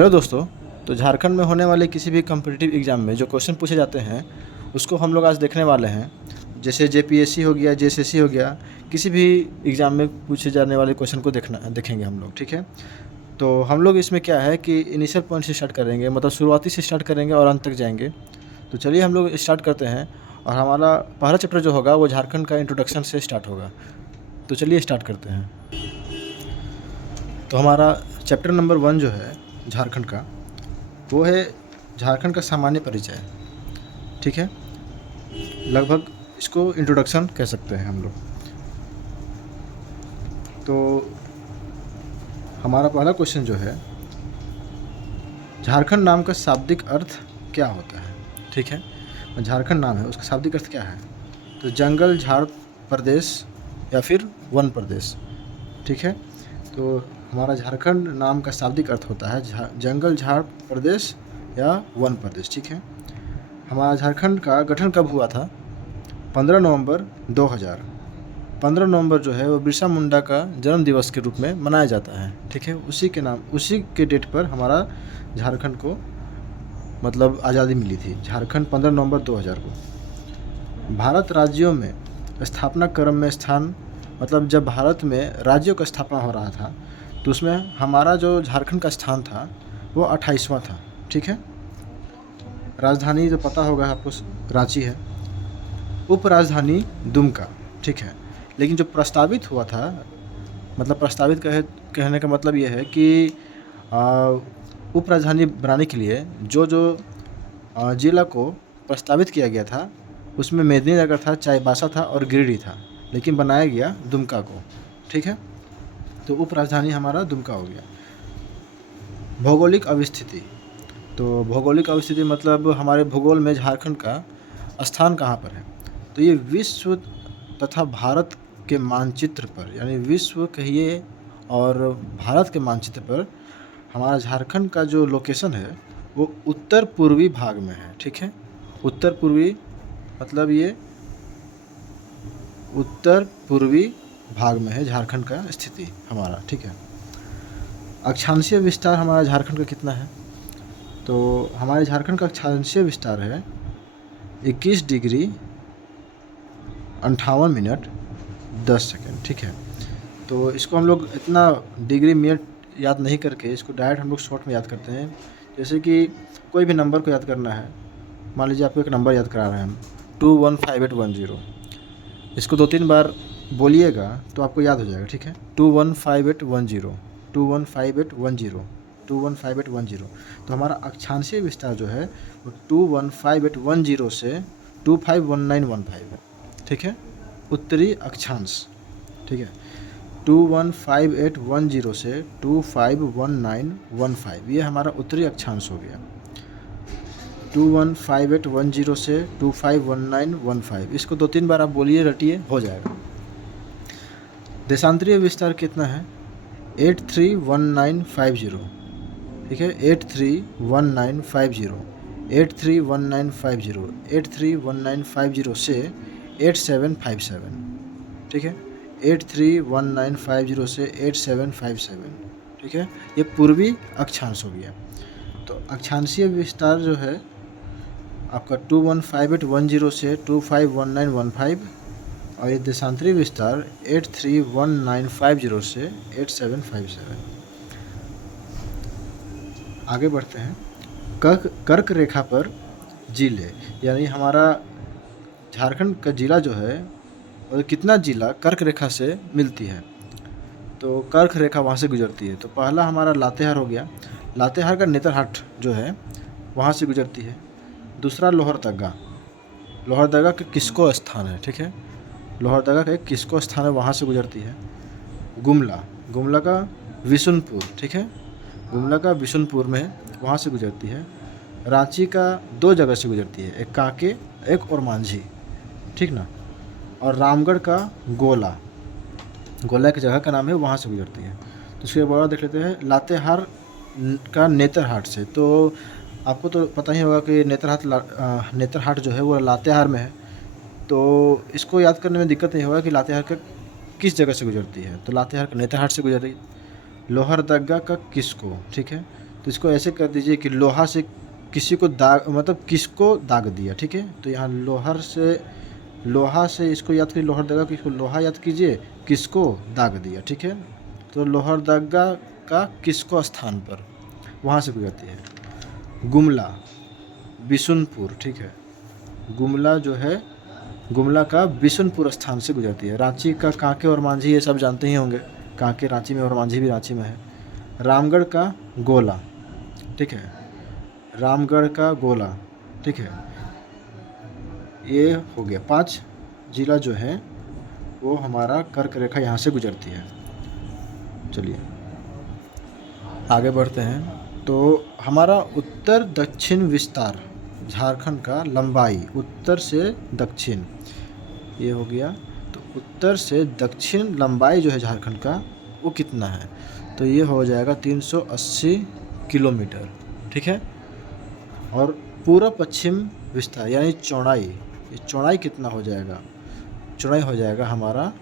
Hello दोस्तों। तो झारखंड में होने वाले किसी भी कॉम्पिटिटिव एग्ज़ाम में जो क्वेश्चन पूछे जाते हैं उसको हम लोग आज देखने वाले हैं। जैसे जेपीएससी हो गया, जेएसएससी हो गया, किसी भी एग्ज़ाम में पूछे जाने वाले क्वेश्चन को देखेंगे हम लोग, ठीक है। तो हम लोग इसमें क्या है कि इनिशियल पॉइंट से स्टार्ट करेंगे, मतलब शुरुआती से स्टार्ट करेंगे और अंत तक जाएंगे। तो चलिए हम लोग स्टार्ट करते हैं। और हमारा पहला चैप्टर जो होगा वो झारखंड का इंट्रोडक्शन से स्टार्ट होगा। तो चलिए स्टार्ट करते हैं। तो हमारा चैप्टर नंबर 1 जो है झारखंड का, वो है झारखंड का सामान्य परिचय, ठीक है। लगभग इसको इंट्रोडक्शन कह सकते हैं हम लोग। तो हमारा पहला क्वेश्चन जो है, झारखंड नाम का शाब्दिक अर्थ क्या होता है, ठीक है। झारखंड नाम है, उसका शाब्दिक अर्थ क्या है? तो जंगल झाड़ प्रदेश या फिर वन प्रदेश, ठीक है। तो हमारा झारखंड नाम का शाब्दिक अर्थ होता है जंगल झाड़ प्रदेश या वन प्रदेश, ठीक है। हमारा झारखंड का गठन कब हुआ था? 15 नवंबर 2000। 15 नवंबर जो है वो बिरसा मुंडा का जन्म दिवस के रूप में मनाया जाता है, ठीक है। उसी के डेट पर हमारा झारखंड को मतलब आज़ादी मिली थी। झारखंड 15 नवंबर 2000 को। भारत राज्यों में स्थापना क्रम में स्थान, मतलब जब भारत में राज्यों का स्थापना हो रहा था तो उसमें हमारा जो झारखंड का स्थान था वो 28वां था, ठीक है। राजधानी जो पता होगा आपको, रांची है। उप राजधानी दुमका, ठीक है। लेकिन जो प्रस्तावित हुआ था, मतलब प्रस्तावित कहने का मतलब ये है कि उप राजधानी बनाने के लिए जो जिला को प्रस्तावित किया गया था उसमें मेदिनीनगर था, चाईबासा था और गिरिडीह था, लेकिन बनाया गया दुमका को, ठीक है। तो उप राजधानी हमारा दुमका हो गया। भौगोलिक अवस्थिति, तो भौगोलिक अवस्थिति मतलब हमारे भूगोल में झारखंड का स्थान कहाँ पर है? तो ये विश्व तथा भारत के मानचित्र पर, यानी विश्व कहिए और भारत के मानचित्र पर हमारा झारखंड का जो लोकेशन है वो उत्तर पूर्वी भाग में है, ठीक है। उत्तर पूर्वी मतलब ये उत्तर पूर्वी भाग में है झारखंड का स्थिति हमारा, ठीक है। अक्षांशीय विस्तार हमारा झारखंड का कितना है? तो हमारे झारखंड का अक्षांशीय विस्तार है 21 डिग्री 58 मिनट 10 सेकंड, ठीक है। तो इसको हम लोग इतना डिग्री मिनट याद नहीं करके इसको डायरेक्ट हम लोग शॉर्ट में याद करते हैं। जैसे कि कोई भी नंबर को याद करना है, मान लीजिए आपको एक नंबर याद करा रहे हैं हम 215810, इसको 2-3 बार बोलिएगा तो आपको याद हो जाएगा, ठीक है। 215810, 215810, 215810। तो हमारा अक्षांशीय विस्तार जो है वो 215810 से 251915 है, ठीक है। उत्तरी अक्षांश, ठीक है। 215810 से 251915 ये हमारा उत्तरी अक्षांश हो गया। 215810 से 251915, इसको 2-3 बार आप बोलिए, रटिए, हो जाएगा। देशांतरीय विस्तार कितना है? 831950, ठीक है। 831950, 831950, 831950 से 8757, ठीक है। 831950 से 8757, ठीक है। ये पूर्वी अक्षांश हो गया। तो अक्षांशीय विस्तार जो है आपका 215810 से 251915, और ये देशांतरीय विस्तार 831950 से 8757। आगे बढ़ते हैं। कर्क रेखा पर जिले, यानी हमारा झारखंड का जिला जो है और कितना जिला कर्क रेखा से मिलती है, तो कर्क रेखा वहाँ से गुजरती है। तो पहला हमारा लातेहार हो गया। लातेहार का नेतरहाट जो है वहाँ से गुजरती है। दूसरा लोहरदगा, लोहरदगा का किसको स्थान है, ठीक है। लोहरदगा का एक किसको स्थान है, वहाँ से गुजरती है। गुमला, गुमला का विशुनपुर, ठीक है। गुमला का विशुनपुर में वहाँ से गुजरती है। रांची का 2 जगह से गुजरती है, एक कांके, एक और मांझी, ठीक ना। और रामगढ़ का गोला, गोला की जगह का नाम है, वहाँ से गुजरती है। तो उसके बाद देख लेते हैं लातेहार का नेतरहाट से। तो आपको तो पता ही होगा कि नेतरहाट जो है वो लातेहार में है। तो इसको याद करने में दिक्कत नहीं होगा कि लातेहार का किस जगह से गुजरती है। तो लातेहार का नेतरहाट से गुजर रही। लोहरदगा का किसको, ठीक है। तो इसको ऐसे कर दीजिए कि लोहा से किसी को दाग, मतलब किसको दाग दिया, ठीक है। तो यहाँ लोहा से इसको याद करिए, लोहर दगा, किसको लोहा याद कीजिए, किसको दाग दिया, ठीक है। तो लोहर दगा का किसको स्थान पर, वहाँ से गुजरती है। गुमला बिशुनपुर, ठीक है। गुमला जो है, गुमला का बिशुनपुर स्थान से गुजरती है। रांची का कांके और मांझी ये सब जानते ही होंगे, कांके रांची में और मांझी भी रांची में है। रामगढ़ का गोला, ठीक है, रामगढ़ का गोला, ठीक है। ये हो गया 5 जिला जो है वो हमारा कर्क रेखा यहाँ से गुजरती है। चलिए आगे बढ़ते हैं। तो हमारा उत्तर दक्षिण विस्तार झारखंड का लंबाई, उत्तर से दक्षिण, ये हो गया। तो उत्तर से दक्षिण लंबाई जो है झारखंड का वो कितना है, तो ये हो जाएगा 380 किलोमीटर, ठीक है। और पूर्व पश्चिम विस्तार यानी चौड़ाई, ये चौड़ाई कितना हो जाएगा, चौड़ाई हो जाएगा हमारा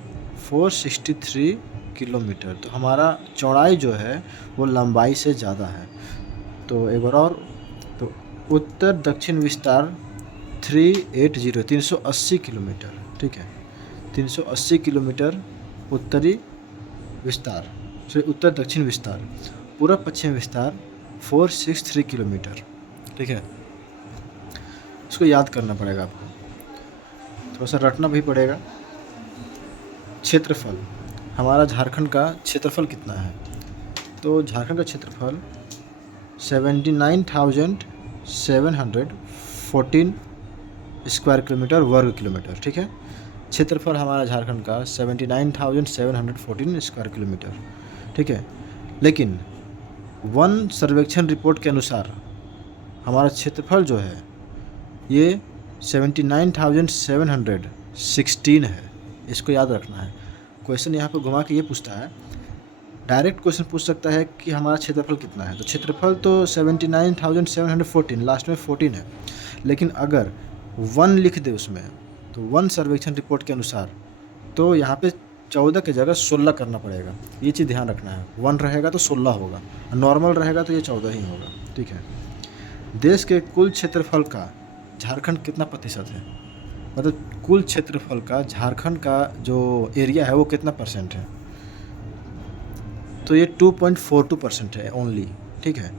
463 किलोमीटर। तो हमारा चौड़ाई जो है वो लंबाई से ज़्यादा है। तो एक बार और, तो उत्तर दक्षिण विस्तार 380 किलोमीटर, ठीक है। 380 किलोमीटर उत्तरी विस्तार, उत्तर दक्षिण विस्तार। पूर्व पश्चिम विस्तार 463 किलोमीटर, ठीक है। इसको याद करना पड़ेगा आपको, थोड़ा सा रटना भी पड़ेगा। क्षेत्रफल, हमारा झारखंड का क्षेत्रफल कितना है, तो झारखंड का क्षेत्रफल 79,714 स्क्वायर किलोमीटर, वर्ग किलोमीटर, ठीक है। क्षेत्रफल हमारा झारखंड का 79,714 स्क्वायर किलोमीटर, ठीक है। लेकिन वन सर्वेक्षण रिपोर्ट के अनुसार हमारा क्षेत्रफल जो है ये 79,716 है। इसको याद रखना है। क्वेश्चन यहाँ पर घुमा के ये पूछता है, डायरेक्ट क्वेश्चन पूछ सकता है कि हमारा क्षेत्रफल कितना है, तो क्षेत्रफल तो 79,714, लास्ट में 14 है। लेकिन अगर 1 लिख दे उसमें, तो वन सर्वेक्षण रिपोर्ट के अनुसार, तो यहाँ पे 14 की जगह 16 करना पड़ेगा। ये चीज़ ध्यान रखना है। 1 रहेगा तो 16 होगा, नॉर्मल रहेगा तो ये 14 ही होगा, ठीक है। देश के कुल क्षेत्रफल का झारखंड कितना प्रतिशत है, मतलब कुल क्षेत्रफल का झारखंड का जो एरिया है वो कितना परसेंट है, तो ये 2.42% है ओनली, ठीक है।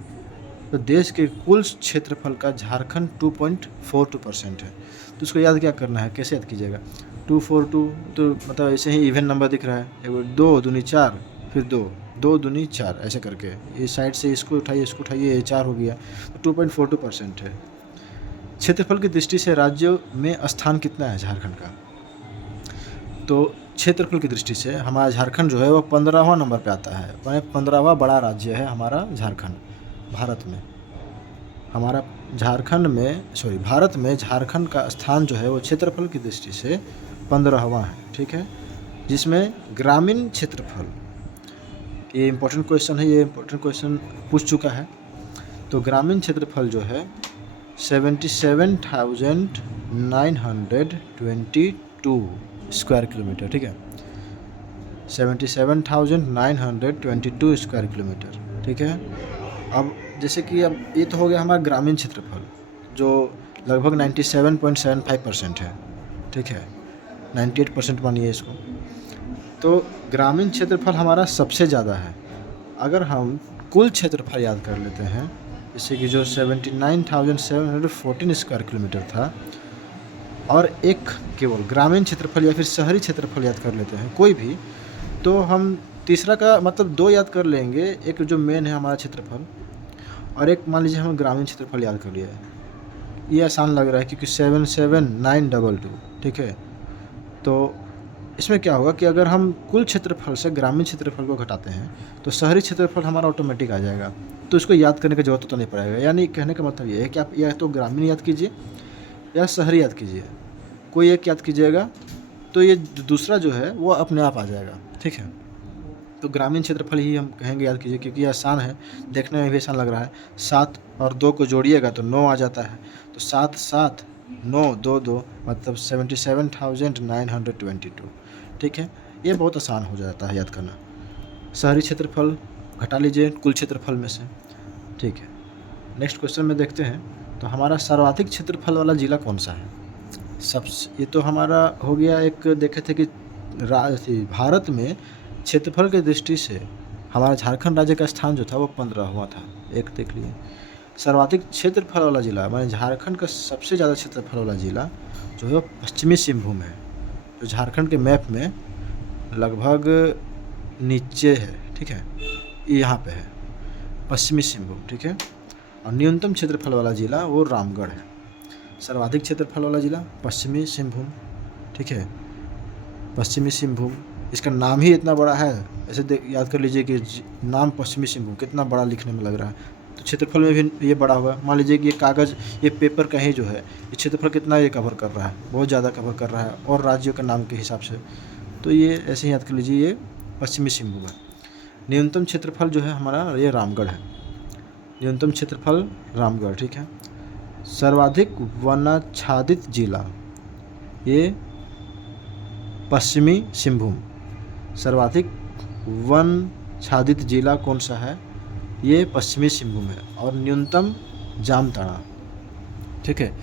तो देश के कुल क्षेत्रफल का झारखंड 2.42% है। तो उसको याद क्या करना है, कैसे याद कीजिएगा, 242, तो मतलब ऐसे ही इवन नंबर दिख रहा है, 2 दूनी 4, फिर 2, 2 दूनी 4, ऐसे करके ये साइड से इसको उठाइए, इसको उठाइए, ये 4 हो गया, तो 2.42% है। क्षेत्रफल की दृष्टि से राज्यों में स्थान कितना है झारखंड का, तो क्षेत्रफल की दृष्टि से हमारा झारखंड जो है वो 15वां नंबर पे आता है, 15वां बड़ा राज्य है हमारा झारखंड भारत में। हमारा झारखंड में, भारत में झारखंड का स्थान जो है वो क्षेत्रफल की दृष्टि से 15वां है, ठीक है। जिसमें ग्रामीण क्षेत्रफल, ये इम्पोर्टेंट क्वेश्चन है, ये इम्पोर्टेंट क्वेश्चन पूछ चुका है। तो ग्रामीण क्षेत्रफल जो है 77,922 स्क्वायर किलोमीटर, ठीक है। 77,922 स्क्वायर किलोमीटर, ठीक है। अब जैसे कि अब ये तो हो गया हमारा ग्रामीण क्षेत्रफल जो लगभग 97.75% है, ठीक है। 98% मानिए इसको। तो ग्रामीण क्षेत्रफल हमारा सबसे ज़्यादा है। अगर हम कुल क्षेत्रफल याद कर लेते हैं, जैसे कि जो 79,714 स्क्वायर किलोमीटर था, और एक केवल ग्रामीण क्षेत्रफल या फिर शहरी क्षेत्रफल याद कर लेते हैं कोई भी, तो हम तीसरा का मतलब 2 याद कर लेंगे, एक जो मेन है हमारा क्षेत्रफल, और एक मान लीजिए हम ग्रामीण क्षेत्रफल याद कर लिया है। ये आसान लग रहा है क्योंकि 77,922, ठीक है। तो इसमें क्या होगा कि अगर हम कुल क्षेत्रफल से ग्रामीण क्षेत्रफल को घटाते हैं तो शहरी क्षेत्रफल हमारा ऑटोमेटिक आ जाएगा, तो इसको याद करने की ज़रूरत तो नहीं पड़ेगा। यानी कहने का मतलब ये है कि आप या तो ग्रामीण याद कीजिए या शहरी याद कीजिए, कोई एक याद कीजिएगा, तो ये दूसरा जो है वो अपने आप आ जाएगा, ठीक है। तो ग्रामीण क्षेत्रफल ही हम कहेंगे याद कीजिए, क्योंकि ये आसान है, देखने में भी आसान लग रहा है। 7 और 2 को जोड़िएगा तो 9 आ जाता है, तो 7 7 9 2 2 मतलब 77,922, ठीक है। ये बहुत आसान हो जाता है याद करना। शहरी क्षेत्रफल घटा लीजिए कुल क्षेत्रफल में से, ठीक है, नेक्स्ट क्वेश्चन में देखते हैं। तो हमारा सर्वाधिक क्षेत्रफल वाला जिला कौन सा है? ये तो हमारा हो गया, एक देखे थे कि भारत में क्षेत्रफल की दृष्टि से हमारा झारखंड राज्य का स्थान जो था वो 15 हुआ था, एक देख लिए। सर्वाधिक क्षेत्रफल वाला जिला माने झारखंड का सबसे ज़्यादा क्षेत्रफल वाला जिला जो है वो पश्चिमी सिंहभूम है, जो झारखंड के मैप में लगभग नीचे है, ठीक है, यहाँ पे है पश्चिमी सिंहभूम, ठीक है। और न्यूनतम क्षेत्रफल वाला जिला वो रामगढ़ है। सर्वाधिक क्षेत्रफल वाला जिला पश्चिमी सिंहभूम, ठीक है, पश्चिमी सिंहभूम। इसका नाम ही इतना बड़ा है, ऐसे याद कर लीजिए कि नाम पश्चिमी सिंहभूम कितना बड़ा लिखने में लग रहा है, तो क्षेत्रफल में भी ये बड़ा होगा। मान लीजिए कि ये कागज़, ये पेपर कहीं जो है, ये क्षेत्रफल कितना ये कवर कर रहा है, बहुत ज़्यादा कवर कर रहा है और राज्यों के नाम के हिसाब से, तो ये ऐसे ही याद कर लीजिए, ये पश्चिमी सिंहभूम है। न्यूनतम क्षेत्रफल जो है हमारा ये रामगढ़ है, न्यूनतम क्षेत्रफल रामगढ़, ठीक है। सर्वाधिक वनाच्छादित जिला ये पश्चिमी सिंहभूम। सर्वाधिक वन छादित जिला कौन सा है? ये पश्चिमी सिंहभूम है। और न्यूनतम जामताड़ा, ठीक है।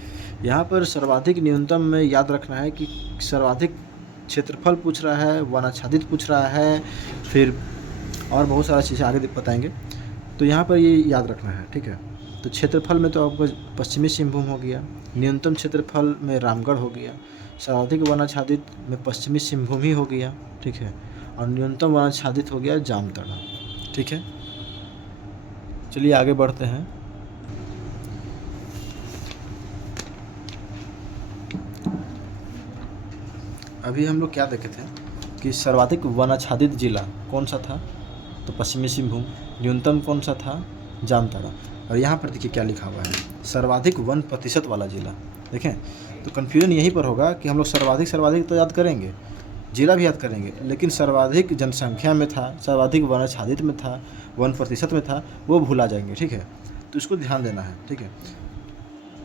यहाँ पर सर्वाधिक न्यूनतम में याद रखना है कि सर्वाधिक क्षेत्रफल पूछ रहा है, वनाच्छादित पूछ रहा है, फिर और बहुत सारा चीज़ें आगे बताएंगे, तो यहाँ पर ये याद रखना है, ठीक है। तो क्षेत्रफल में तो आपका पश्चिमी सिंहभूम हो गया, न्यूनतम क्षेत्रफल में रामगढ़ हो गया, सर्वाधिक वनाच्छादित में पश्चिमी सिंहभूम ही हो गया, ठीक है, और न्यूनतम वनाच्छादित हो गया जामताड़ा, ठीक है। चलिए आगे बढ़ते हैं। अभी हम लोग क्या देखे थे कि सर्वाधिक वनाच्छादित जिला कौन सा था? तो पश्चिमी सिंहभूम। न्यूनतम कौन सा था? जामताड़ा। और यहाँ पर देखिए क्या लिखा हुआ है, सर्वाधिक 1% वाला जिला। देखें तो कन्फ्यूजन यहीं पर होगा कि हम लोग सर्वाधिक तो याद करेंगे, जिला भी याद करेंगे, लेकिन सर्वाधिक जनसंख्या में था, सर्वाधिक वनाच्छादित में था, 1% में था, वो भूला जाएंगे, ठीक है। तो इसको ध्यान देना है, ठीक है।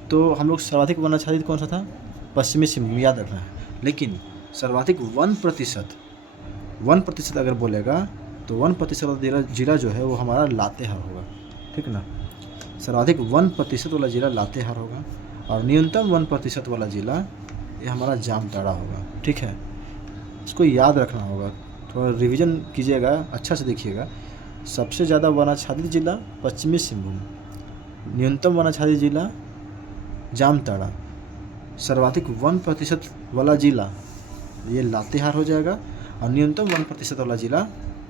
तो हम लोग सर्वाधिक वनाच्छादित कौन सा था? पश्चिमी सिंहभूम, याद रखना है। लेकिन सर्वाधिक 1% अगर बोलेगा तो 1% वाला जिला जो है वो हमारा लातेहार होगा, ठीक ना। सर्वाधिक 1% वाला जिला लातेहार होगा और न्यूनतम 1% वाला जिला ये हमारा जामताड़ा होगा, ठीक है। इसको याद रखना होगा, थोड़ा रिवीजन कीजिएगा, अच्छा से देखिएगा। सबसे ज़्यादा वनाच्छादित जिला पश्चिमी सिंहभूम, न्यूनतम वनाच्छादित जिला जामताड़ा, सर्वाधिक 1% वाला जिला ये लातेहार हो जाएगा और न्यूनतम 1% वाला जिला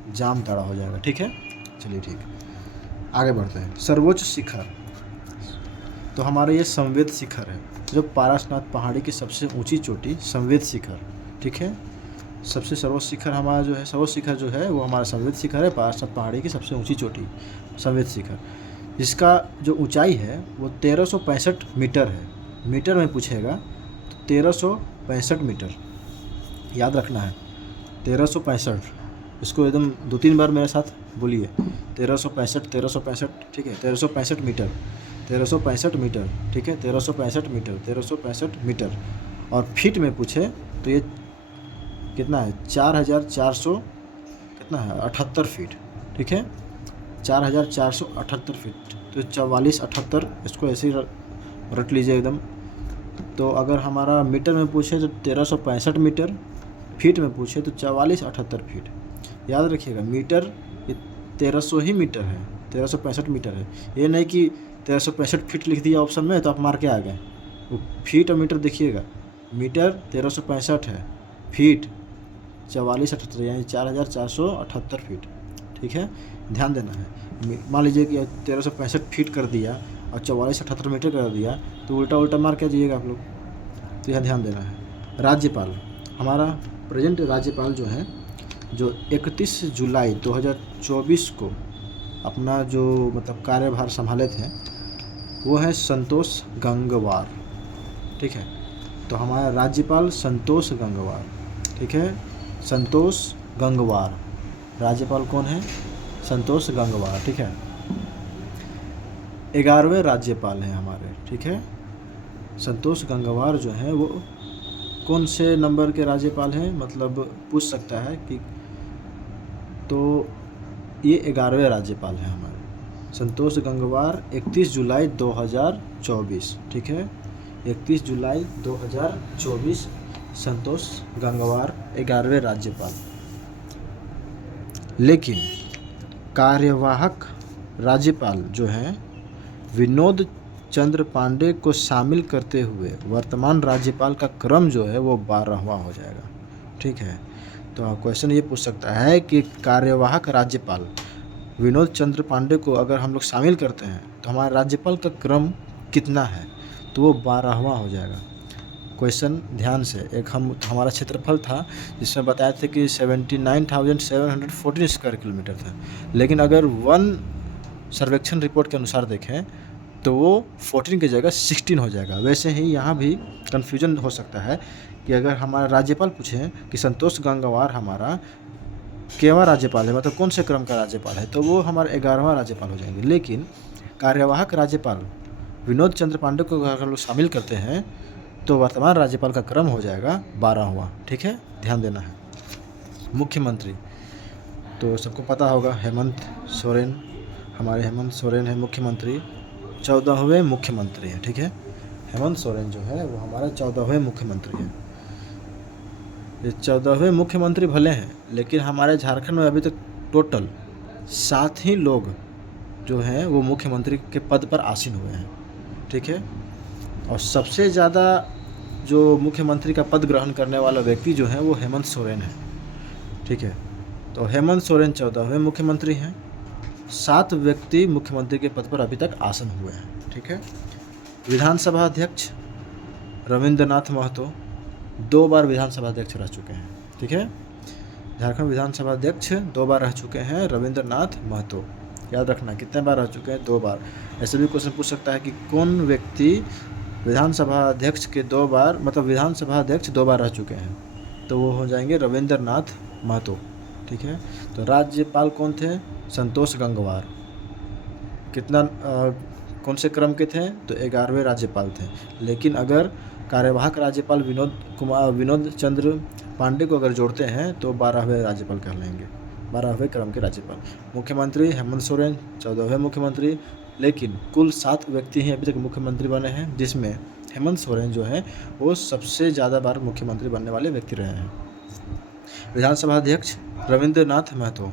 जामताड़ा हो जाएगा, ठीक है। चलिए ठीक, आगे बढ़ते हैं। सर्वोच्च शिखर, तो हमारा ये संवेद शिखर है, जो पारसनाथ पहाड़ी की सबसे ऊंची चोटी संवेद शिखर, ठीक है। सबसे सर्वोच्च शिखर हमारा जो है, सर्वोच्च शिखर जो है वो हमारा संवेद शिखर है, पारसनाथ पहाड़ी की सबसे ऊंची चोटी संवेद शिखर, जिसका जो ऊंचाई है वो 1365 मीटर है। मीटर में पूछेगा तो 1365 मीटर याद रखना है, 1365। इसको एकदम 2-3 बार मेरे साथ बोलिए, 1365, ठीक है, 1365 मीटर, 1365 मीटर, ठीक है, 1365 मीटर, 1365 मीटर। और फीट में पूछे तो ये कितना है? 4400 कितना है? 78 फीट, ठीक है, 4478 फीट। तो 4478, इसको ऐसे ही रट लीजिए एकदम। तो अगर हमारा मीटर में पूछे तो 1365 मीटर, फीट में पूछे तो 4478 फीट। याद रखिएगा, मीटर ये 1300 ही मीटर है, 1365 मीटर है। ये नहीं कि 1365 फीट लिख दिया ऑप्शन में तो आप मार के आ गए। वो फीट और मीटर देखिएगा, मीटर 1365 है, फीट 4478, यानी 4478 फीट, ठीक है, ध्यान देना है। मान लीजिए कि 1365 फीट कर दिया और 4478 मीटर कर दिया तो उल्टा मार के जाइएगा आप लोग, तो यह ध्यान देना है। राज्यपाल, हमारा प्रेजेंट राज्यपाल जो है, जो 31 जुलाई 2024 को अपना जो मतलब कार्यभार संभाले थे, वो है संतोष गंगवार, ठीक है। तो हमारा राज्यपाल संतोष गंगवार, ठीक है, संतोष गंगवार, राज्यपाल कौन है? संतोष गंगवार, ठीक है। 11वें राज्यपाल हैं हमारे, ठीक है। संतोष गंगवार जो है वो कौन से नंबर के राज्यपाल हैं, मतलब पूछ सकता है कि, तो ये 11वें राज्यपाल हैं हमारे, संतोष गंगवार 31 जुलाई 2024, ठीक है, 31 जुलाई 2024 संतोष गंगवार 11वें राज्यपाल। लेकिन कार्यवाहक राज्यपाल जो हैं विनोद चंद्र पांडे को शामिल करते हुए वर्तमान राज्यपाल का क्रम जो है वो 12वां हो जाएगा, ठीक है। तो क्वेश्चन ये पूछ सकता है कि कार्यवाहक राज्यपाल विनोद चंद्र पांडे को अगर हम लोग शामिल करते हैं तो हमारे राज्यपाल का क्रम कितना है, तो वो 12वां हो जाएगा। क्वेश्चन ध्यान से, एक हमारा क्षेत्रफल था जिसमें बताए थे कि 79,714 स्क्वायर किलोमीटर था, लेकिन अगर वन सर्वेक्षण रिपोर्ट के अनुसार देखें तो वो 14 की जगह 16 हो जाएगा। वैसे ही यहाँ भी कन्फ्यूजन हो सकता है कि अगर हमारा राज्यपाल पूछें कि संतोष गंगवार हमारा केवां राज्यपाल है, मतलब कौन से क्रम का राज्यपाल है, तो वो हमारा 11वां राज्यपाल हो जाएंगे। लेकिन कार्यवाहक राज्यपाल विनोद चंद्र पांडे को अगर लोग शामिल करते हैं तो वर्तमान राज्यपाल का क्रम हो जाएगा 12वां, ठीक है, ध्यान देना है। मुख्यमंत्री तो सबको पता होगा, हेमंत सोरेन, हमारे हेमंत सोरेन है मुख्यमंत्री, 14वें मुख्यमंत्री है, ठीक है। हेमंत सोरेन जो है वो हमारा 14वें मुख्यमंत्री है। ये 14वें मुख्यमंत्री भले हैं, लेकिन हमारे झारखंड में अभी तक टोटल 7 ही लोग जो हैं वो मुख्यमंत्री के पद पर आसीन हुए हैं, ठीक है। और सबसे ज़्यादा जो मुख्यमंत्री का पद ग्रहण करने वाला व्यक्ति जो है वो हेमंत सोरेन है, ठीक है। तो हेमंत सोरेन 14वें मुख्यमंत्री हैं। 7 व्यक्ति मुख्यमंत्री के पद पर अभी तक आसीन हुए हैं, ठीक है। विधानसभा अध्यक्ष रविंद्रनाथ महतो 2 बार विधानसभा अध्यक्ष रह चुके हैं, ठीक है। झारखंड विधानसभा अध्यक्ष 2 बार रह चुके हैं रविंद्रनाथ महतो, याद रखना कितने बार रह चुके हैं, 2 बार। ऐसे भी क्वेश्चन पूछ सकता है कि कौन व्यक्ति विधानसभा अध्यक्ष के 2 बार, मतलब विधानसभा अध्यक्ष 2 बार रह चुके हैं, तो वो हो जाएंगे रविंद्रनाथ महतो, ठीक है। तो राज्यपाल कौन थे, संतोष गंगवार, कितना कौन से क्रम के थे, तो 11वें राज्यपाल थे। लेकिन अगर कार्यवाहक राज्यपाल विनोद चंद्र पांडे को अगर जोड़ते हैं तो 12वें राज्यपाल कह लेंगे, 12वें क्रम के राज्यपाल। मुख्यमंत्री हेमंत सोरेन 14वें मुख्यमंत्री, लेकिन कुल 7 व्यक्ति ही अभी तक मुख्यमंत्री बने हैं, जिसमें हेमंत सोरेन जो है वो सबसे ज़्यादा बार मुख्यमंत्री बनने वाले व्यक्ति रहे हैं। विधानसभा अध्यक्ष रविंद्रनाथ महतो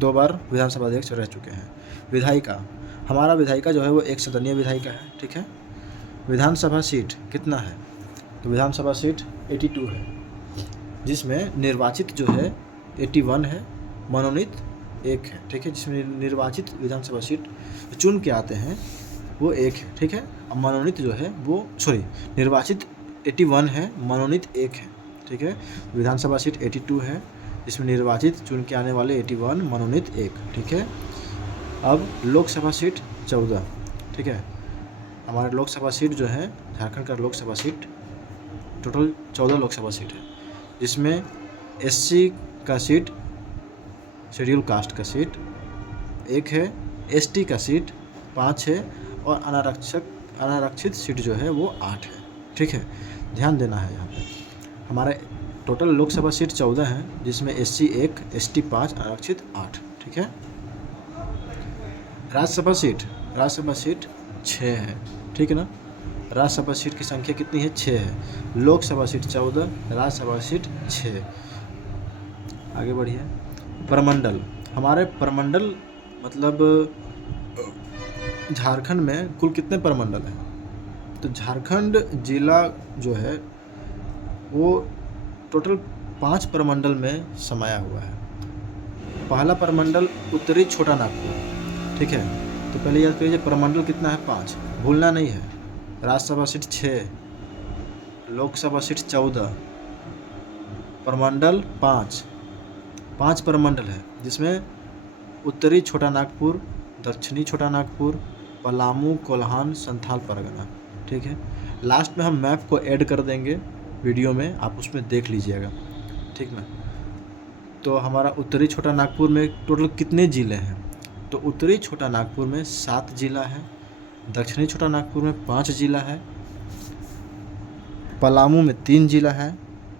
2 बार विधानसभा अध्यक्ष रह चुके हैं। विधायिका, हमारा विधायिका जो है वो 1 सदनीय विधायिका है, ठीक है। विधानसभा सीट कितना है, तो विधानसभा सीट 82 है, जिसमें निर्वाचित जो है 81 है, मनोनीत 1 है, ठीक है। जिसमें निर्वाचित विधानसभा सीट चुन के आते हैं वो 1 है, ठीक है। और मनोनीत जो है वो निर्वाचित 81 है, मनोनीत 1 है, ठीक है। विधानसभा सीट 82 है, जिसमें निर्वाचित चुन के आने वाले 81, मनोनीत 1, ठीक है। अब लोकसभा सीट 14, ठीक है। हमारे लोकसभा सीट जो है झारखंड का Lok Sabha seat total 14 Lok Sabha seat है, जिसमें SC का सीट, शेड्यूल कास्ट का सीट 1 है, ST का सीट 5 है, और अनारक्षित सीट जो है वो 8 है, ठीक है। ध्यान देना है यहाँ पे, हमारे टोटल लोकसभा सीट 14 हैं, जिसमें SC 1, ST 5, आरक्षित 8, ठीक है। राज्यसभा सीट 6 है, ठीक है ना। राज्यसभा सीट की संख्या कितनी है, 6 है। Lok Sabha seat 14, Rajya Sabha seat 6। आगे बढ़िए। प्रमंडल, हमारे प्रमंडल मतलब झारखंड में कुल कितने प्रमंडल हैं, तो झारखंड जिला जो है वो टोटल 5 प्रमंडल में समाया हुआ है। पहला प्रमंडल उत्तरी छोटा नागपुर, ठीक है। तो पहले याद करिए प्रमंडल कितना है, 5, भूलना नहीं है। राज्यसभा सीट 6, लोकसभा सीट 14, प्रमंडल 5 प्रमंडल है, जिसमें उत्तरी छोटा नागपुर, दक्षिणी छोटा नागपुर, पलामू, कोल्हान, संथाल परगना, ठीक है। लास्ट में हम मैप को ऐड कर देंगे वीडियो में, आप उसमें देख लीजिएगा, ठीक ना। तो हमारा उत्तरी छोटा नागपुर में टोटल कितने ज़िले हैं, तो उत्तरी छोटा नागपुर में 7 जिला है, दक्षिणी छोटा नागपुर में 5 जिला है, पलामू में 3 जिला है,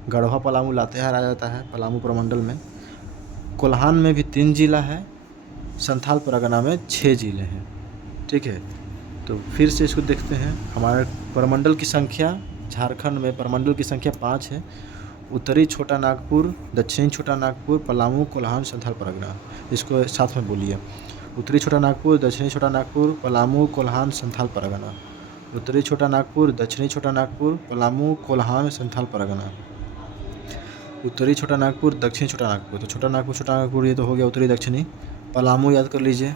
गढ़वा पलामू लातेहार आ जाता है पलामू प्रमंडल में, कोल्हान में भी 3 जिला है, संथाल परगना में 6 जिले हैं। ठीक है। तो फिर से इसको देखते हैं। हमारे प्रमंडल की संख्या झारखंड में प्रमंडल की संख्या 5 है। उत्तरी छोटा नागपुर, दक्षिणी छोटा नागपुर, पलामू, कोल्हान, संथाल परगना। इसको साथ में बोलिए। उत्तरी छोटा नागपुर, दक्षिणी छोटा नागपुर, पलामू, कोल्हान, संथाल परगना। उत्तरी छोटा नागपुर, दक्षिणी छोटा नागपुर, पलामू, कोल्हान, संथाल परगना। उत्तरी छोटा नागपुर, दक्षिणी छोटा नागपुर। तो छोटा नागपुर ये तो हो गया उत्तरी दक्षिणी। पलामू याद कर लीजिए,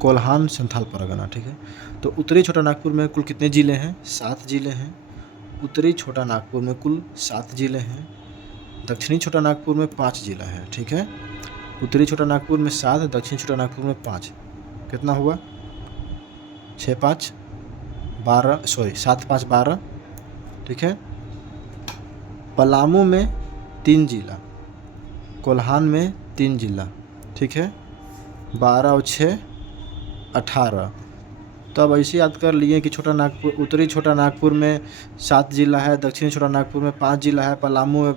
कोल्हान, संथाल परगना। ठीक है। तो उत्तरी छोटा नागपुर में कुल कितने ज़िले हैं? 7 ज़िले हैं। उत्तरी छोटा नागपुर में कुल 7 ज़िले हैं। दक्षिणी छोटा नागपुर में 5 ज़िला है। ठीक है। उत्तरी छोटा नागपुर में 7, दक्षिणी छोटा नागपुर में 5। कितना हुआ? 6 5 12, सॉरी 7 5 12। ठीक है। पलामू में 3 ज़िला, कोल्हान में 3 ज़िला। ठीक है। 12 और 6 18। तो अब ऐसे याद कर लिए कि छोटा नागपुर, उत्तरी छोटा नागपुर में 7 ज़िला है, दक्षिणी छोटा नागपुर में 5 ज़िला है, पलामू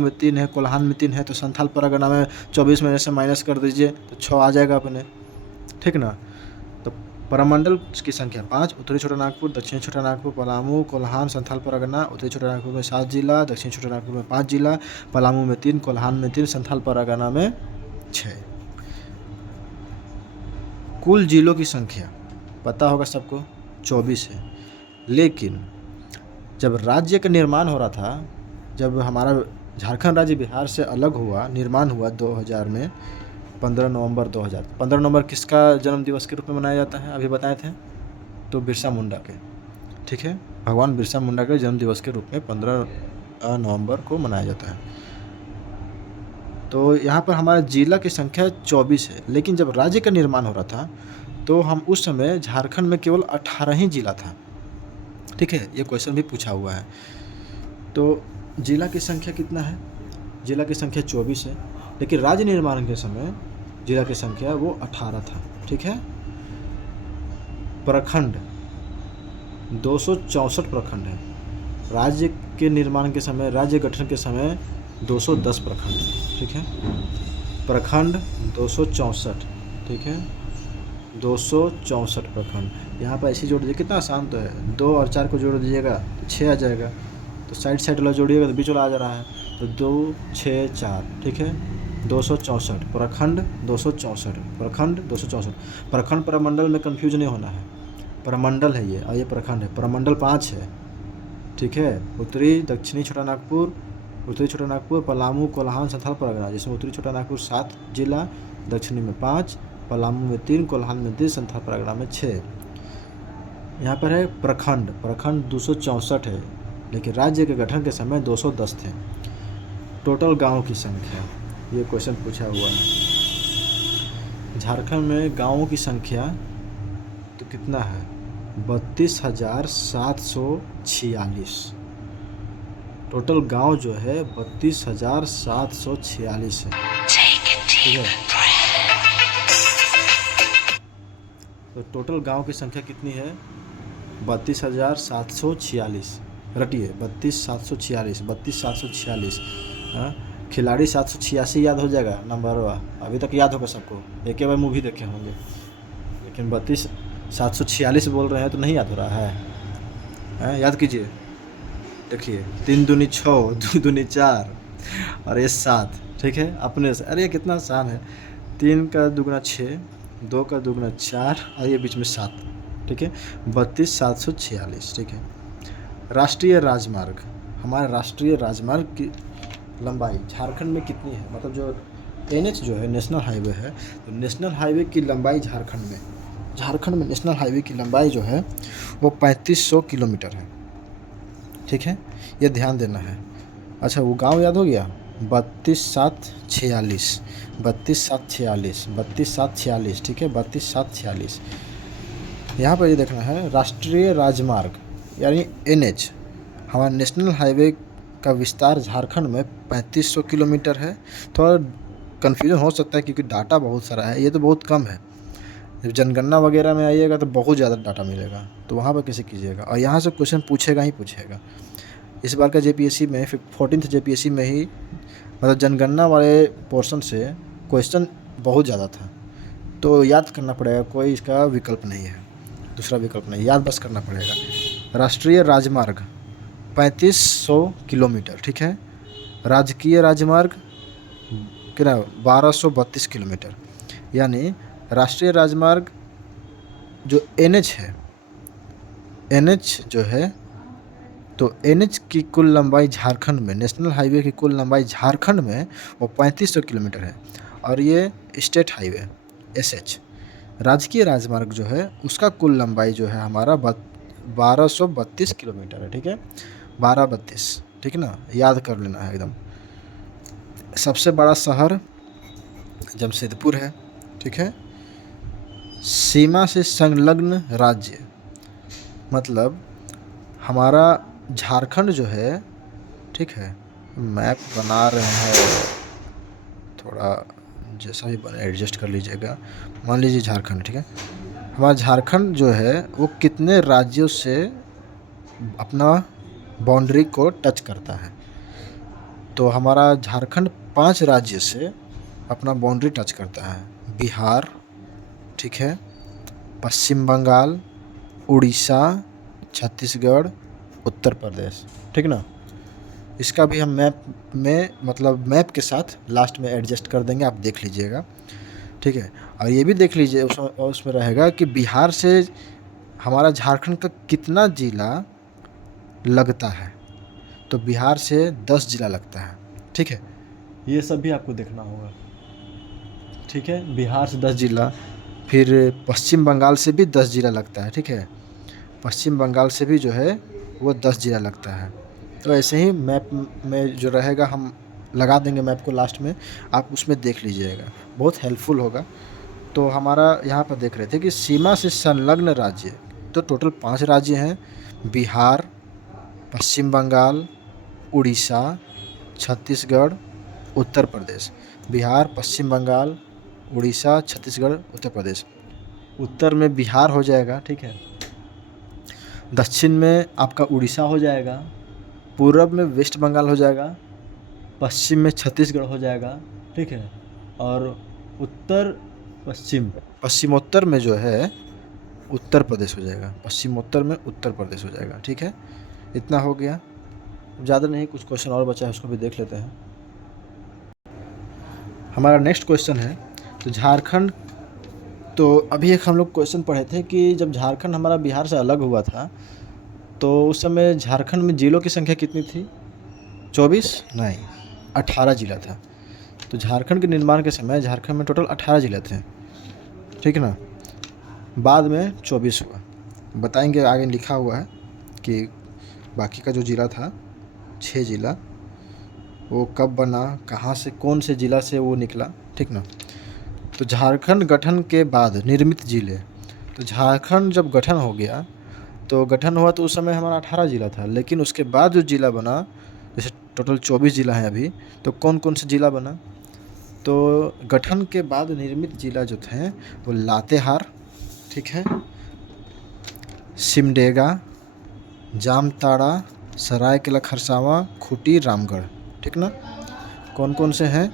में 3 है, कोल्हान में 3 है। तो संथाल परगना में 24 में से माइनस कर दीजिए तो 6 आ जाएगा अपने। ठीक ना। तो प्रमंडल की संख्या 5, उत्तरी छोटा नागपुर, दक्षिणी छोटा नागपुर, पलामू, कोल्हान, संथाल परगना। उत्तरी छोटा नागपुर में 7 ज़िला, दक्षिणी छोटा नागपुर में 5 ज़िला, पलामू में 3, कोल्हान में 3, संथाल परगना में 6। कुल ज़िलों की संख्या पता होगा सबको, 24 है। लेकिन जब राज्य का निर्माण हो रहा था, जब हमारा झारखंड राज्य बिहार से अलग हुआ, निर्माण हुआ 2000 में, 15 नवंबर 2000। 15 नवंबर किसका जन्म दिवस के रूप में मनाया जाता है? अभी बताए थे। तो बिरसा मुंडा के। ठीक है। भगवान बिरसा मुंडा के जन्म दिवस के रूप में 15 नवंबर को मनाया जाता है। तो यहाँ पर हमारा जिला की संख्या 24 है। लेकिन जब राज्य का निर्माण हो रहा था तो हम उस समय झारखंड में केवल 18 ही जिला था। ठीक है। ये क्वेश्चन भी पूछा हुआ है। तो जिला की संख्या कितना है? जिला की संख्या 24 है। लेकिन राज्य निर्माण के समय जिला की संख्या वो 18 था। ठीक है। प्रखंड 264 प्रखंड है। राज्य के निर्माण के समय, राज्य गठन के समय 210 प्रखंड थे। ठीक है। प्रखंड 264। ठीक है। 264 प्रखंड। यहाँ पर ऐसे जोड़ दीजिए, कितना आसान तो है। 2 और 4 को जोड़ दीजिएगा तो 6 आ जाएगा। तो साइड वाला जोड़िएगा तो बीच वाला आ जा रहा है। तो 2 6 4। ठीक है। 264 प्रखंड, 264 प्रखंड, 264 प्रखंड। प्रमंडल में कन्फ्यूज नहीं होना है। प्रमंडल है ये और ये प्रखंड है। प्रमंडल 5 है। ठीक है। उत्तरी दक्षिणी छोटा नागपुर, उत्तरी छोटा नागपुर, पलामू, कोल्हान, संथाल परगना। जिसमें उत्तरी छोटा नागपुर 7 जिला, दक्षिणी में 5, पलामू में 3, कोल्हान में 3, संथाल परगना में 6। यहाँ पर है प्रखंड। प्रखंड 264 है। लेकिन राज्य के गठन के समय 210 थे। टोटल गांव की संख्या, ये क्वेश्चन पूछा हुआ है। झारखंड में गांवों की संख्या तो कितना है? 32,746। टोटल गांव जो है 32,746 है। ठीक है। तो टोटल गांव की संख्या कितनी है? 32,746। रटिए 32,746, 32,746। खिलाड़ी 786 याद हो जाएगा नंबर, अभी तक याद होगा सबको, एक बार मूवी देखे होंगे। लेकिन 32,746 बोल रहे हैं तो नहीं याद हो रहा है? याद कीजिए। देखिए 3 दूनी 6, 2 दूनी 4 और ये 7। ठीक है। अपने से, अरे कितना आसान है। 3 का दुगना 6, 2 का दुगना 4 और ये बीच में 7। ठीक है। 32,746। ठीक है। राष्ट्रीय राजमार्ग, हमारे राष्ट्रीय राजमार्ग की लंबाई झारखंड में कितनी है? मतलब जो NH जो है, नेशनल हाईवे है, तो नेशनल हाईवे की लंबाई झारखंड में नेशनल हाईवे की लंबाई जो है वो 3500 किलोमीटर है। ठीक है। ये ध्यान देना है। अच्छा, वो गांव याद हो गया? 32,746, 32,746, 32,746। ठीक है। 32,746। यहाँ पर ये देखना है राष्ट्रीय राजमार्ग यानी NH, हमारा नेशनल हाईवे का विस्तार झारखंड में 3500 किलोमीटर है। थोड़ा कन्फ्यूजन हो सकता है क्योंकि डाटा बहुत सारा है, ये तो बहुत कम है। जब जनगणना वगैरह में आइएगा तो बहुत ज़्यादा डाटा मिलेगा, तो वहाँ पर कैसे कीजिएगा। और यहाँ से क्वेश्चन पूछेगा ही पूछेगा। इस बार का JPSC में 14th JPSC में ही मतलब जनगणना वाले पोर्शन से क्वेश्चन बहुत ज़्यादा था। तो याद करना पड़ेगा, कोई इसका विकल्प नहीं है, दूसरा विकल्प नहीं, याद बस करना पड़ेगा। राष्ट्रीय राजमार्ग 3500 किलोमीटर, ठीक है। राजकीय राजमार्ग कितना 1232 किलोमीटर। यानी राष्ट्रीय राजमार्ग जो NH है, NH जो है, तो NH की कुल लंबाई झारखंड में, नेशनल हाईवे की कुल लंबाई झारखंड में वो 3500 किलोमीटर है, और ये स्टेट हाईवे SH। राजकीय राजमार्ग जो है उसका कुल लंबाई जो है हमारा 1232 किलोमीटर है, ठीक है, 1232, ठीक है ना, याद कर लेना है एकदम। सबसे बड़ा शहर जमशेदपुर है, ठीक है। सीमा से संलग्न राज्य, मतलब हमारा झारखंड जो है, ठीक है, मैप बना रहे हैं, थोड़ा जैसा भी बने एडजस्ट कर लीजिएगा। मान लीजिए झारखंड, ठीक है, हमारा झारखंड जो है वो कितने राज्यों से अपना बाउंड्री को टच करता है। तो हमारा झारखंड 5 राज्य से अपना बाउंड्री टच करता है। बिहार, ठीक है, पश्चिम बंगाल, उड़ीसा, छत्तीसगढ़, उत्तर प्रदेश, ठीक ना। इसका भी हम मैप में, मतलब मैप के साथ लास्ट में एडजस्ट कर देंगे, आप देख लीजिएगा, ठीक है। और ये भी देख लीजिए उसमें रहेगा कि बिहार से हमारा झारखंड का कितना ज़िला लगता है। तो बिहार से 10 ज़िला लगता है, ठीक है, ये सब भी आपको देखना होगा, ठीक है। बिहार से 10 ज़िला, फिर पश्चिम बंगाल से भी 10 ज़िला लगता है, ठीक है, पश्चिम बंगाल से भी जो है वो 10 ज़िला लगता है। तो ऐसे ही मैप में जो रहेगा हम लगा देंगे मैप को लास्ट में, आप उसमें देख लीजिएगा, बहुत हेल्पफुल होगा। तो हमारा यहाँ पर देख रहे थे कि सीमा से संलग्न राज्य, तो टोटल 5 राज्य हैं, बिहार, पश्चिम बंगाल, उड़ीसा, छत्तीसगढ़, उत्तर प्रदेश। बिहार, पश्चिम बंगाल, उड़ीसा, छत्तीसगढ़, उत्तर प्रदेश। उत्तर में बिहार हो जाएगा, ठीक है, दक्षिण में आपका उड़ीसा हो जाएगा, पूर्व में वेस्ट बंगाल हो जाएगा, पश्चिम में छत्तीसगढ़ हो जाएगा, ठीक है, और उत्तर पश्चिमोत्तर में जो है उत्तर प्रदेश हो जाएगा, पश्चिमोत्तर में उत्तर प्रदेश हो जाएगा, ठीक है। इतना हो गया, ज़्यादा नहीं, कुछ क्वेश्चन और बचा है उसको भी देख लेते हैं। हमारा नेक्स्ट क्वेश्चन है, तो झारखंड, तो अभी एक हम लोग क्वेश्चन पढ़े थे कि जब झारखंड हमारा बिहार से अलग हुआ था तो उस समय झारखंड में जिलों की संख्या कितनी थी? 24 नहीं, 18 जिला था। तो झारखंड के निर्माण के समय झारखंड में टोटल 18 जिले थे, ठीक है ना, बाद में 24 हुआ। बताएंगे, आगे लिखा हुआ है कि बाकी का जो ज़िला था 6 ज़िला वो कब बना, कहाँ से, कौन से ज़िला से वो निकला, ठीक ना। तो झारखंड गठन के बाद निर्मित ज़िले, तो झारखंड जब गठन हो गया तो गठन हुआ तो उस समय हमारा 18 ज़िला था, लेकिन उसके बाद जो ज़िला बना, जैसे टोटल 24 ज़िला हैं अभी, तो कौन कौन से ज़िला बना? तो गठन के बाद निर्मित ज़िला जो थे वो लातेहार, ठीक है, सिमडेगा, जामताड़ा, सरायकेला खरसावां, खूंटी, रामगढ़, ठीक ना। कौन कौन से हैं?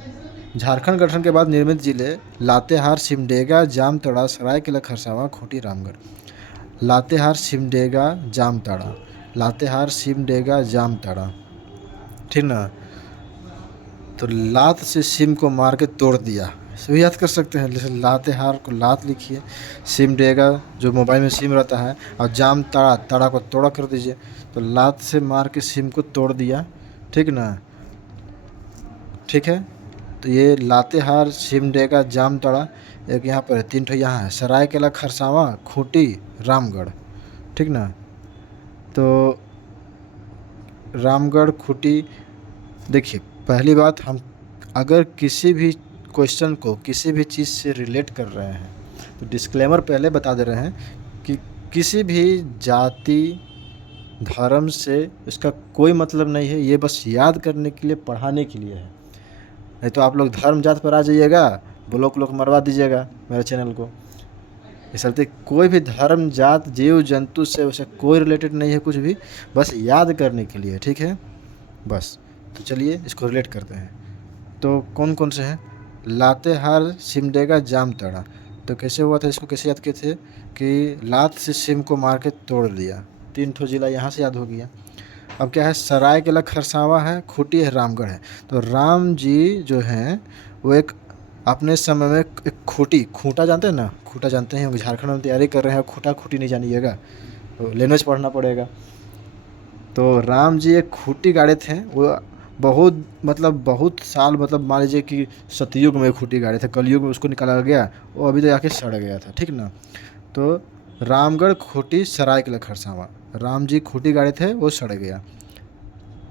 झारखंड गठन के बाद निर्मित जिले लातेहार, सिमडेगा, जामताड़ा, सरायकेला खरसावां, खूंटी, रामगढ़। लातेहार, सिमडेगा, जामताड़ा, लातेहार, सिमडेगा, जामताड़ा, ठीक ना। तो लात से सिम को मार के तोड़ दिया, सभी याद कर सकते हैं। जैसे लातेहार को लात लिखिए, सिमडेगा जो मोबाइल में सिम रहता है, और जामताड़ा, ताड़ा को तोड़ा कर दीजिए, तो लात से मार के सिम को तोड़ दिया, ठीक ना, ठीक है। तो ये लातेहार, सिमडेगा, जामताड़ा, एक यहाँ पर है, 3 ठो यहाँ है, सरायकेला खरसावां, खूंटी, रामगढ़, ठीक ना। तो रामगढ़, खूंटी, देखिए पहली बात, हम अगर किसी भी क्वेश्चन को किसी भी चीज़ से रिलेट कर रहे हैं तो डिस्क्लेमर पहले बता दे रहे हैं कि किसी भी जाति धर्म से इसका कोई मतलब नहीं है, ये बस याद करने के लिए, पढ़ाने के लिए है। नहीं तो आप लोग धर्म जात पर आ जाइएगा, ब्लॉक लोग मरवा दीजिएगा मेरे चैनल को। इस चलते कोई भी धर्म, जात, जीव जंतु से उसे कोई रिलेटेड नहीं है कुछ भी, बस याद करने के लिए, ठीक है, बस। तो चलिए इसको रिलेट करते हैं। तो कौन कौन से हैं? लातेहार, सिमडेगा, जामताड़ा। तो कैसे हुआ था, इसको कैसे याद किए थे कि लात से सिम को मार के तोड़ दिया। 3 ठो जिला यहाँ से याद हो गया। अब क्या है, सरायकेला खरसावां है, खूंटी है, रामगढ़ है। तो राम जी जो हैं वो एक अपने समय में एक खूंटा जानते हैं ना, खूंटा जानते हैं, झारखंड में तैयारी कर रहे हैं, खूंटा खूंटी नहीं जानिएगा तो लैंग्वेज पढ़ना पड़ेगा। तो राम जी एक खूंटी गाड़े थे, वो बहुत साल, मतलब मान लीजिए कि सतयुग में खूंटी गाड़े थे, कलयुग में उसको निकाला गया, वो अभी तो जाके सड़ गया था, ठीक ना। तो रामगढ़ खूंटी सरायकेला खरसावां, राम जी खूंटी गाड़े थे, वो सड़ गया।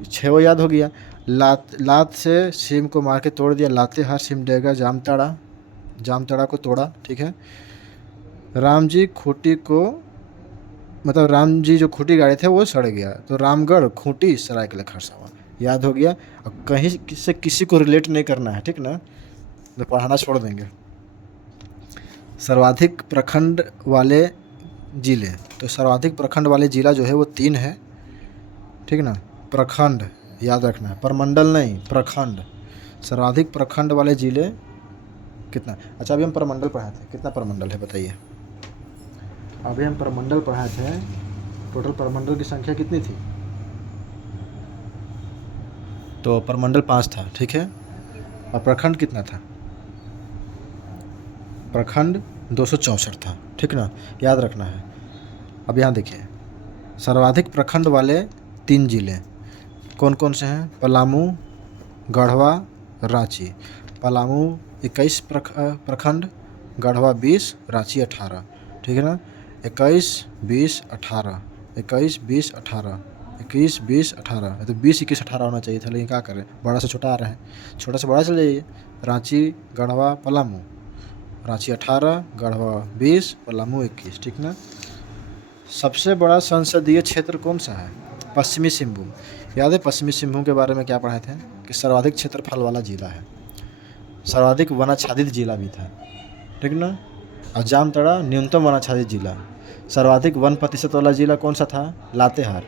6 वो याद हो गया। लात से सिम को मार के तोड़ दिया, लातेहार सिमडेगा जामताड़ा को तोड़ा, ठीक है। राम जी खूंटी को, मतलब राम जी जो खूंटी गाड़े थे वो सड़ गया, तो रामगढ़ खूंटी सरायकेला खरसावां याद हो गया। और कहीं से किसी को रिलेट नहीं करना है, ठीक ना, तो पढ़ाना छोड़ देंगे। सर्वाधिक प्रखंड वाले जिले, तो सर्वाधिक प्रखंड वाले जिला जो है वो 3 है, ठीक ना। प्रखंड याद रखना है, परमंडल नहीं, प्रखंड। सर्वाधिक प्रखंड वाले जिले कितना। अच्छा, अभी हम परमंडल पढ़ाए थे, कितना परमंडल है बताइए। अभी हम परमंडल पढ़ाए थे, टोटल परमंडल की संख्या कितनी थी, तो परमंडल 5 था, ठीक है। और प्रखंड कितना था, प्रखंड 264 था, ठीक ना, याद रखना है। अब यहाँ देखिए, सर्वाधिक प्रखंड वाले 3 जिले कौन कौन से हैं, पलामू, गढ़वा, रांची। पलामू 21 प्रखंड, गढ़वा 20, रांची 18, ठीक है ना। 21, 20, 18, 21, 20, 18, 21, 20, 18, तो 20, 21, 18 होना चाहिए था, लेकिन क्या करें, बड़ा से छोटा आ रहा है, छोटा से बड़ा चले जाइए। रांची, गढ़वा, पलामू, रांची 18, गढ़वा 20, पलामू 21, ठीक ना। सबसे बड़ा संसदीय क्षेत्र कौन सा है, पश्चिमी सिंहभूम। याद है पश्चिमी सिंहभूम के बारे में क्या पढ़ाए थे कि सर्वाधिक क्षेत्रफल वाला जिला है, सर्वाधिक वनाच्छादित जिला भी था, ठीक ना। और जामताड़ा न्यूनतम वनाच्छादित जिला। सर्वाधिक 1% वाला जिला कौन सा था, लातेहार।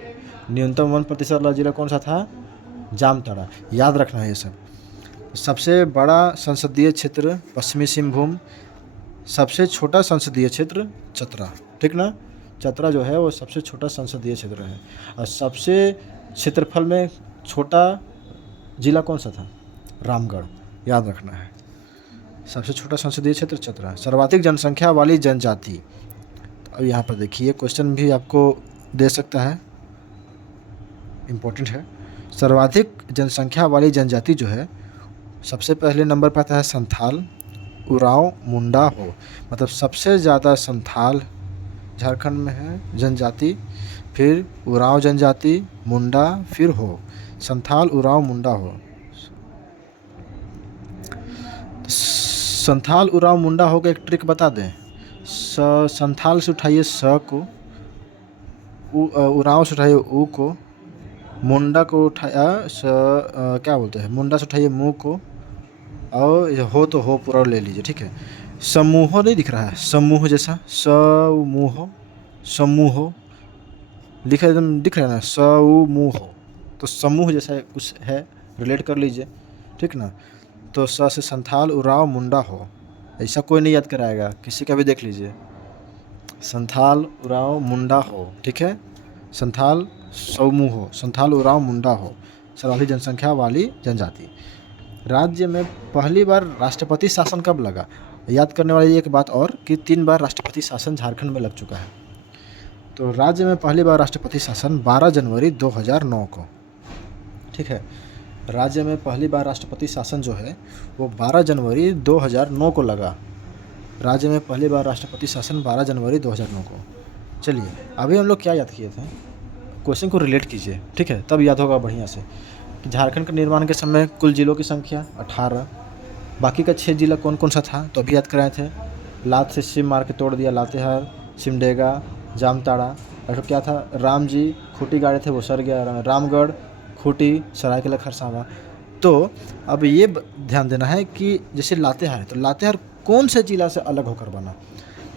न्यूनतम 1% वाला जिला कौन सा था, जामताड़ा। याद रखना है ये सब। सबसे बड़ा संसदीय क्षेत्र पश्चिमी सिंहभूम, सबसे छोटा संसदीय क्षेत्र चतरा, ठीक ना। चतरा जो है वो सबसे छोटा संसदीय क्षेत्र है। और सबसे क्षेत्रफल में छोटा जिला कौन सा था, रामगढ़, याद रखना है। सबसे छोटा संसदीय क्षेत्र चतरा। सर्वाधिक जनसंख्या वाली जनजाति, अब यहाँ पर देखिए क्वेश्चन भी आपको दे सकता है, इम्पोर्टेंट है। सर्वाधिक जनसंख्या वाली जनजाति जो है, सबसे पहले नंबर पर आता है संथाल, उरांव, मुंडा, हो। मतलब सबसे ज़्यादा संथाल झारखंड में है जनजाति, फिर उरांव जनजाति, मुंडा, फिर हो। संथाल, उरांव, मुंडा, हो। संथाल, उरांव, मुंडा, हो का एक ट्रिक बता दें। संथाल से उठाइए स को, उरांव से उठाइए ऊ को, मुंडा को उठाया क्या बोलते हैं, मुंडा से उठाइए मुँह को, और हो तो हो पूरा ले लीजिए, ठीक है। समूह नहीं दिख रहा है, समूह जैसा, समूह, समूह लिखा एकदम दिख रहा है ना, समूह, तो समूह जैसा कुछ है, रिलेट कर लीजिए, ठीक ना। तो स से संथाल, उरांव, मुंडा, हो, ऐसा कोई नहीं याद कराएगा, किसी का भी देख लीजिए, संथाल, उरांव, मुंडा, हो, ठीक है। संथाल, समूह, संथाल, उरांव, मुंडा, हो, सर्वाधिक जनसंख्या वाली जनजाति। राज्य में पहली बार राष्ट्रपति शासन कब लगा। याद करने वाली एक बात और कि 3 बार राष्ट्रपति शासन झारखंड में लग चुका है। तो राज्य में पहली बार राष्ट्रपति शासन 12 जनवरी 2009 को, ठीक है। राज्य में पहली बार राष्ट्रपति शासन जो है वो 12 जनवरी 2009 को लगा। राज्य में पहली बार राष्ट्रपति शासन 12 जनवरी 2009 को। चलिए, अभी हम लोग क्या याद किए थे, क्वेश्चन को रिलेट कीजिए, ठीक है, तब याद होगा बढ़िया से। झारखंड के निर्माण के समय कुल जिलों की संख्या 18, बाकी का 6 जिला कौन कौन सा था, तो अभी याद कराए थे। लात से सिम मार के तोड़ दिया, लातेहार, सिमडेगा, जामताड़ा। और क्या था, राम जी खूंटी गाड़े थे, वो सर गया, रामगढ़, खूंटी, सरायकेला खरसावां। तो अब ये ध्यान देना है कि जैसे लातेहार है, तो लातेहार कौन से जिला से अलग होकर बना,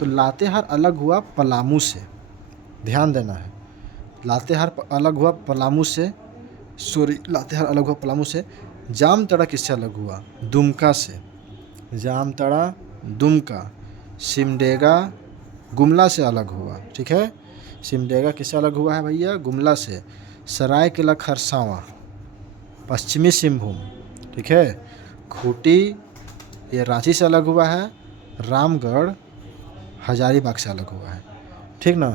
तो लातेहार अलग हुआ पलामू से, ध्यान देना है। लातेहार अलग हुआ पलामू से, लातेहार अलग हुआ पलामू से। जामताड़ा किससे अलग हुआ, दुमका से, जामताड़ा दुमका। सिमडेगा गुमला से अलग हुआ। ठीक है, सिमडेगा किससे अलग हुआ है भैया? गुमला से। सरायकेला खरसावां पश्चिमी सिंहभूम। ठीक है, खूंटी ये रांची से अलग हुआ है। रामगढ़ हजारीबाग से अलग हुआ है। ठीक ना।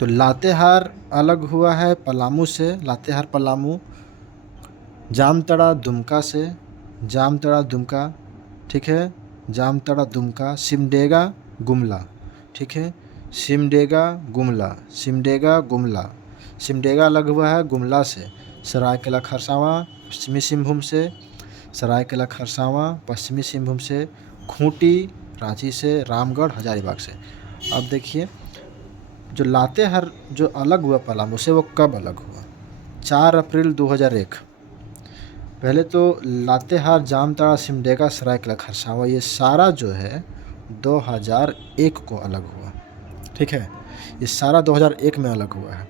तो लातेहार अलग हुआ है पलामू से, लातेहार पलामू। जामताड़ा दुमका से, जामताड़ा दुमका। ठीक है, जामताड़ा दुमका। सिमडेगा गुमला। ठीक है, सिमडेगा गुमला, सिमडेगा गुमला। सिमडेगा अलग हुआ है गुमला से। सरायकेला खरसावां पश्चिमी सिंहभूम से, सरायकेला खरसावां पश्चिमी सिंहभूम से। खूंटी रांची से। रामगढ़ हजारीबाग से। अब देखिए जो लातेहार जो अलग हुआ पलामू से, वो कब अलग हुआ? 4 अप्रैल 2001। पहले तो लातेहार, जामताड़ा, सिमडेगा, सरायकेला खरसावां ये सारा जो है 2001 को अलग हुआ। ठीक है, ये सारा 2001 में अलग हुआ है।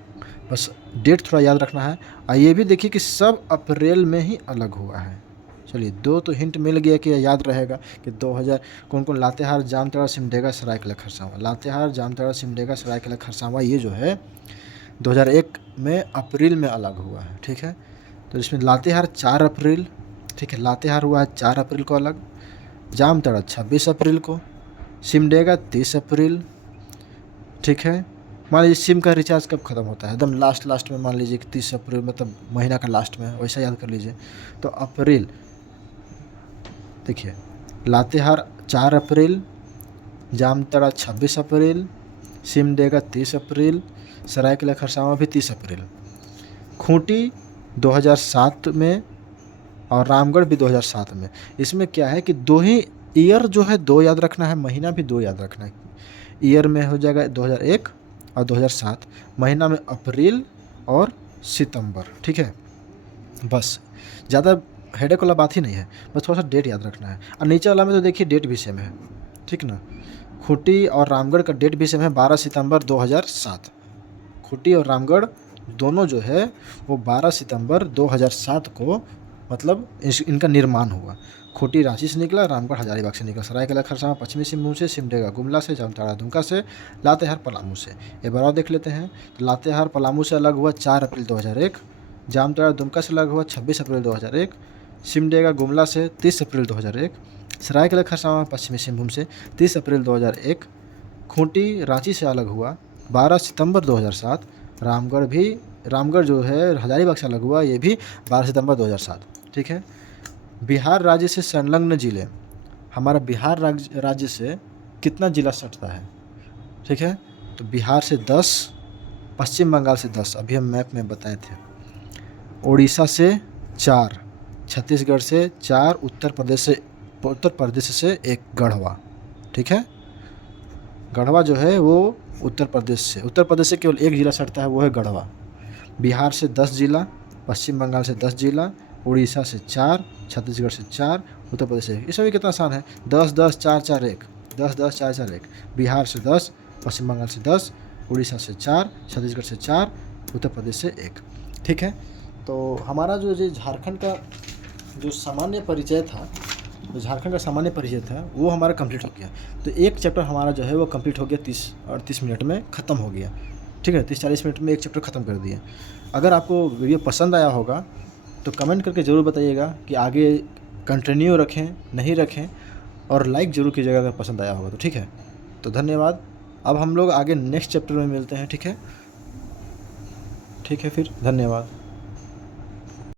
बस डेट थोड़ा याद रखना है। और ये भी देखिए कि सब अप्रैल में ही अलग हुआ है। चलिए 2 तो हिंट मिल गया कि याद रहेगा कि 2000 कौन कौन? लातेहार, जामताड़ा, सिमडेगा, सरायकेला खरसावां। लातेहार, जामताड़ा, सिमडेगा, सरायकेला खरसावां ये जो है 2001 में अप्रैल में अलग हुआ है। ठीक है, तो इसमें लातेहार 4 अप्रैल। ठीक है, लातेहार हुआ है 4 अप्रैल को अलग। जामताड़ा 26 अप्रैल को। सिमडेगा 30 अप्रैल। ठीक है, मान लीजिए सिम का रिचार्ज कब ख़त्म होता है? एकदम लास्ट में मान लीजिए कि 30 अप्रैल, मतलब महीना का लास्ट में, वैसा याद कर लीजिए। तो अप्रैल देखिए, लातेहार 4 अप्रैल, जामताड़ा 26 अप्रैल, सिमडेगा 30 अप्रैल, सरायकेला खरसावां भी 30 अप्रैल। खूंटी 2007 में और रामगढ़ भी 2007 में। इसमें क्या है कि 2 ही ईयर जो है 2 याद रखना है, महीना भी 2 याद रखना है। ईयर में हो जाएगा 2001 और 2007, महीना में अप्रैल और सितंबर। ठीक है, बस ज़्यादा हेडेक वाला बात ही नहीं है, बस थोड़ा सा डेट याद रखना है। और नीचे वाला में तो देखिए डेट भी सेम है। ठीक ना, खूंटी और रामगढ़ का डेट भी सेम है, 12 सितंबर 2007। खूंटी और रामगढ़ दोनों जो है वो 12 सितंबर 2007 को मतलब इनका निर्माण हुआ। खूंटी रांची से निकला, रामगढ़ हजारीबाग से निकला। सरायकेला खरसावां पश्चिमी सिंहभूम से, सिमडेगा गुमला से, जामताड़ा दुमका से, लातेहार पलामू से। एक बार और देख लेते हैं। तो लातेहार पलामू से अलग हुआ 4 अप्रैल 2001। जामताड़ा दुमका से अलग हुआ 26 अप्रैल 2001। सिमडेगा गुमला से 30 अप्रैल 2001। सरायकेला खरसावां पश्चिमी सिंहभूम से 30 अप्रैल 2001। खूंटी रांची से अलग हुआ 12 सितंबर 2007। रामगढ़ जो है हजारीबाग से अलग हुआ, ये भी 12 सितंबर 2007। ठीक है, बिहार राज्य से संलग्न जिले, हमारा बिहार राज्य से कितना जिला सटता है? ठीक है, तो बिहार से 10, पश्चिम बंगाल से 10, अभी हम मैप में बताए थे। उड़ीसा से 4, छत्तीसगढ़ से 4, उत्तर प्रदेश से 1 गढ़वा। ठीक है, गढ़वा जो है वो उत्तर प्रदेश से केवल 1 जिला सटता है, वो है गढ़वा। बिहार से 10 जिला, पश्चिम बंगाल से 10 जिला, उड़ीसा से 4, छत्तीसगढ़ से 4, उत्तर प्रदेश से 1। इसमें भी कितना आसान है, 10 10 4 4 1, 10 10 4 4 1। बिहार से 10, पश्चिम बंगाल से 10, उड़ीसा से 4, छत्तीसगढ़ से 4, उत्तर प्रदेश से 1। ठीक है, तो हमारा जो झारखंड का जो सामान्य परिचय था, वो हमारा कंप्लीट हो गया। तो एक चैप्टर हमारा जो है वो कंप्लीट हो गया, 30 मिनट में ख़त्म हो गया। ठीक है, 30-40 मिनट में एक चैप्टर ख़त्म कर दिया। अगर आपको वीडियो पसंद आया होगा तो कमेंट करके ज़रूर बताइएगा कि आगे कंटिन्यू रखें नहीं रखें, और लाइक ज़रूर कीजिएगा अगर पसंद आया होगा तो। ठीक है, तो धन्यवाद। अब हम लोग आगे नेक्स्ट चैप्टर में मिलते हैं। ठीक है, फिर धन्यवाद।